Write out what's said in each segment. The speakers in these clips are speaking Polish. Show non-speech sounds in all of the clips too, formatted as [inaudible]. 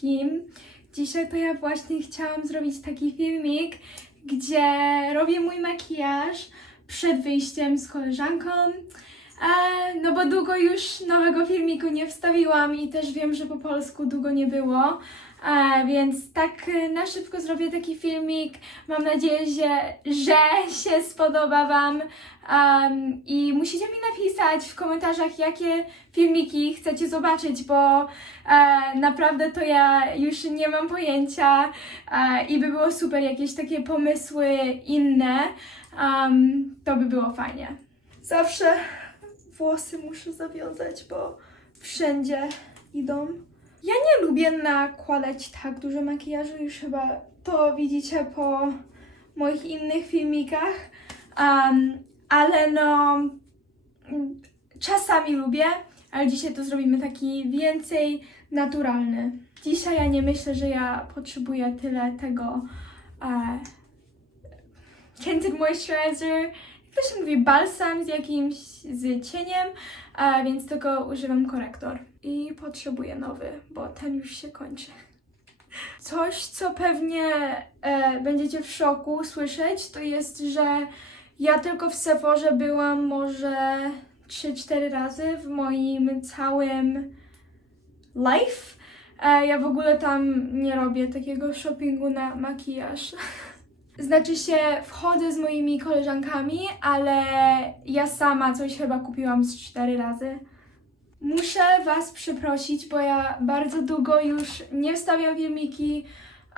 wszystkim! Dzisiaj to ja właśnie chciałam zrobić taki filmik, gdzie robię mój makijaż przed wyjściem z koleżanką. E, no bo długo już nowego filmiku nie wstawiłam i też wiem, że po polsku długo nie było. E, więc tak e, na szybko zrobię taki filmik. Mam nadzieję, że, że się spodoba Wam. Um, I musicie mi napisać w komentarzach, jakie filmiki chcecie zobaczyć, bo e, naprawdę to ja już nie mam pojęcia e, i by było super jakieś takie pomysły inne. Um, to by było fajnie. Zawsze włosy muszę zawiązać, bo wszędzie idą. Ja nie lubię nakładać tak dużo makijażu, już chyba to widzicie po moich innych filmikach. Um, ale no, czasami lubię, ale dzisiaj to zrobimy taki więcej naturalny. Dzisiaj ja nie myślę, że ja potrzebuję tyle tego e, tinted moisturizer, jak to się mówi, balsam z jakimś z cieniem, e, więc tylko używam korektor. I potrzebuję nowy, bo ten już się kończy. Coś, co pewnie e, będziecie w szoku słyszeć, to jest, że ja tylko w Sephorze byłam może 3-4 razy w moim całym life. E, ja w ogóle tam nie robię takiego shoppingu na makijaż. [laughs] Znaczy się, wchodzę z moimi koleżankami, ale ja sama coś chyba kupiłam z 4 razy. Muszę Was przeprosić, bo ja bardzo długo już nie wstawiam filmiki.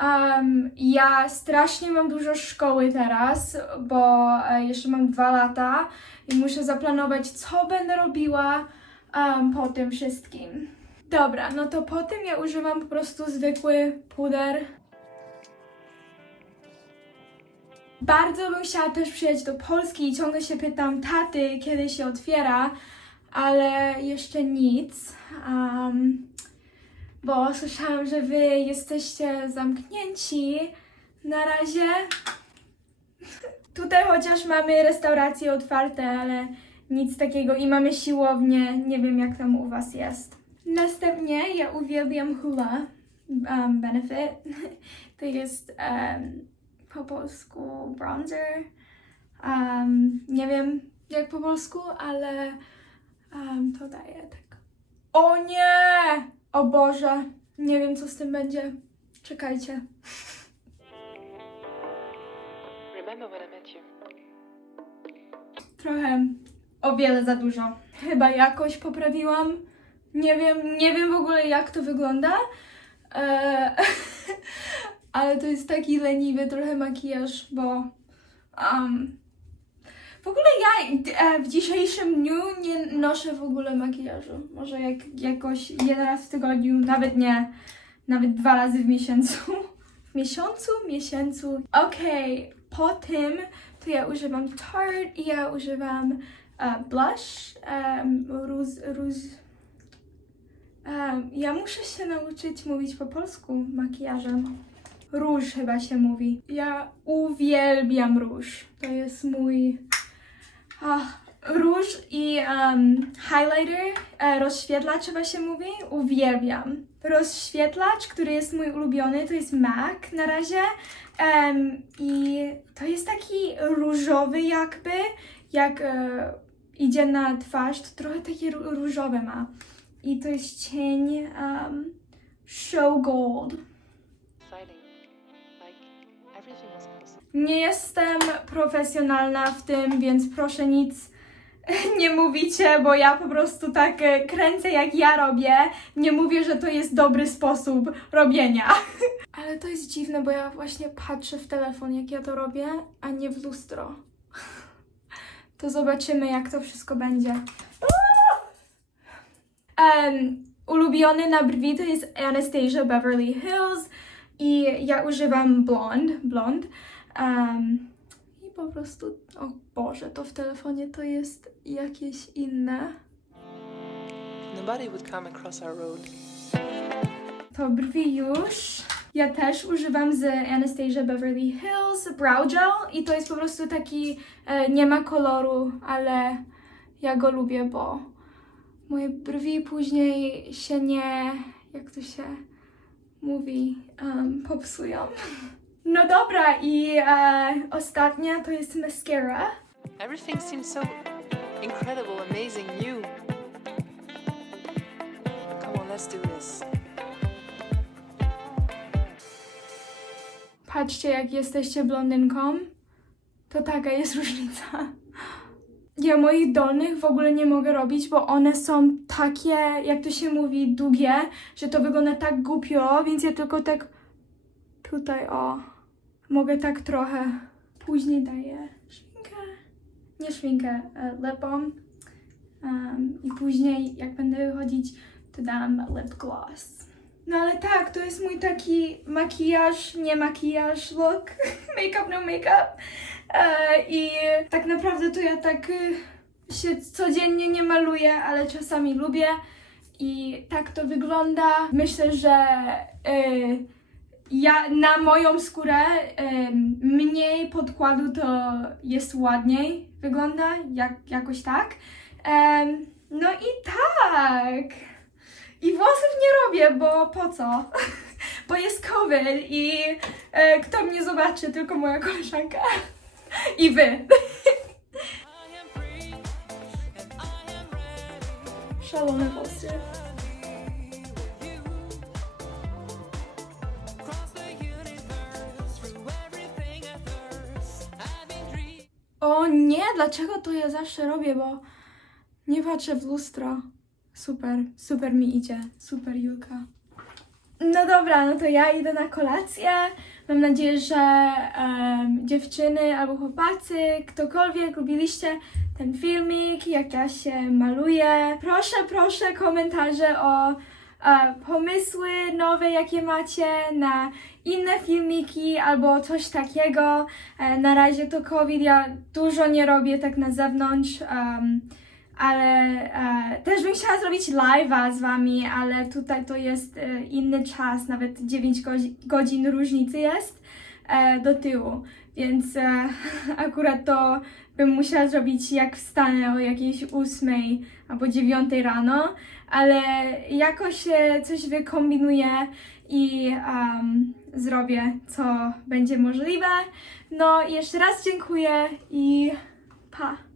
Um, ja strasznie mam dużo szkoły teraz, bo e, jeszcze mam dwa lata i muszę zaplanować, co będę robiła um, po tym wszystkim. Dobra, no to po tym ja używam po prostu zwykły puder. Bardzo bym chciała też przyjechać do Polski i ciągle się pytam taty, kiedy się otwiera, ale jeszcze nic. Um, bo słyszałam, że wy jesteście zamknięci na razie. Tutaj chociaż mamy restauracje otwarte, ale nic takiego i mamy siłownię. Nie wiem, jak tam u was jest. Następnie ja uwielbiam Hula um, Benefit. [laughs] To jest um, po polsku bronzer. Um, nie wiem jak po polsku, ale um, to daje tak. O nie! O Boże! Nie wiem co z tym będzie. Czekajcie. Trochę o wiele za dużo. Chyba jakoś poprawiłam. Nie wiem, nie wiem w ogóle jak to wygląda. Eee, [laughs] ale to jest taki leniwy trochę makijaż, bo um, w ogóle ja e, w dzisiejszym dniu nie noszę w ogóle makijażu. Może jak, jakoś jeden raz w tygodniu, nawet nie, nawet dwa razy w miesiącu. W miesiącu? Miesiącu. Okej, po tym to ja używam Tarte i ja używam e, blush, um, róż, róż. Um, ja muszę się nauczyć mówić po polsku makijażem. Róż chyba się mówi. Ja uwielbiam róż. To jest mój róż i um, highlighter, e, rozświetlacz chyba się mówi. Uwielbiam. Rozświetlacz, który jest mój ulubiony, to jest MAC na razie. Em, I to jest taki różowy jakby, jak e, idzie na twarz, to trochę takie ró- różowe ma. I to jest cień um, Show Gold. Nie jestem profesjonalna w tym, więc proszę nic [laughs] nie mówicie, bo ja po prostu tak e, kręcę jak ja robię. Nie mówię, że to jest dobry sposób robienia. [laughs] Ale to jest dziwne, bo ja właśnie patrzę w telefon, jak ja to robię, a nie w lustro. [laughs] To zobaczymy, jak to wszystko będzie. Em, ulubiony na brwi to jest Anastasia Beverly Hills i ja używam blond, blond. Em, I po prostu, o Boże, to w telefonie to jest jakieś inne. Nobody would come across our road. To brwi już. Ja też używam z Anastasia Beverly Hills Brow Gel i to jest po prostu taki, e, nie ma koloru, ale ja go lubię, bo moje brwi później się nie, jak to się mówi, um, popsują. [laughs] No dobra, i e, ostatnia to jest mascara. Everything seems so incredible, amazing, new. Come on, let's do this. Patrzcie, jak jesteście blondynką, to taka jest [laughs] różnica. Ja moich dolnych w ogóle nie mogę robić, bo one są takie, jak to się mówi, długie, że to wygląda tak głupio, więc ja tylko tak tutaj, o, mogę tak trochę. Później daję szminkę, nie szminkę, e, lip balm. Um, I później, jak będę wychodzić, to dam lip gloss. No ale tak, to jest mój taki makijaż, nie makijaż look. [laughs] make-up, no make-up. E, I tak naprawdę to ja tak y, się codziennie nie maluję, ale czasami lubię. I tak to wygląda. Myślę, że y, ja na moją skórę mniej podkładu to jest ładniej wygląda, jak, jakoś tak. Em, no i tak. I włosów nie robię, bo po co? [laughs] bo jest COVID i e, kto mnie zobaczy? Tylko moja koleżanka. I wy. [laughs] Szalone włosy. Dlaczego to ja zawsze robię, bo nie patrzę w lustro. Super, super mi idzie. Super, Julka. No dobra, no to ja idę na kolację. Mam nadzieję, że em, dziewczyny albo chłopacy, ktokolwiek lubiliście ten filmik, jak ja się maluję. Proszę, proszę komentarze o pomysły nowe, jakie macie na inne filmiki albo coś takiego. E, na razie to COVID, ja dużo nie robię tak na zewnątrz. em, ale e, też bym chciała zrobić live'a z wami, ale tutaj to jest e, inny czas, nawet 9 godzin, godzin różnicy jest e, do tyłu, więc e, [laughs] akurat to bym musiała zrobić jak wstanę o jakiejś 8 albo 9 rano, ale jakoś coś wykombinuję i em, zrobię, co będzie możliwe. No, jeszcze raz dziękuję i pa!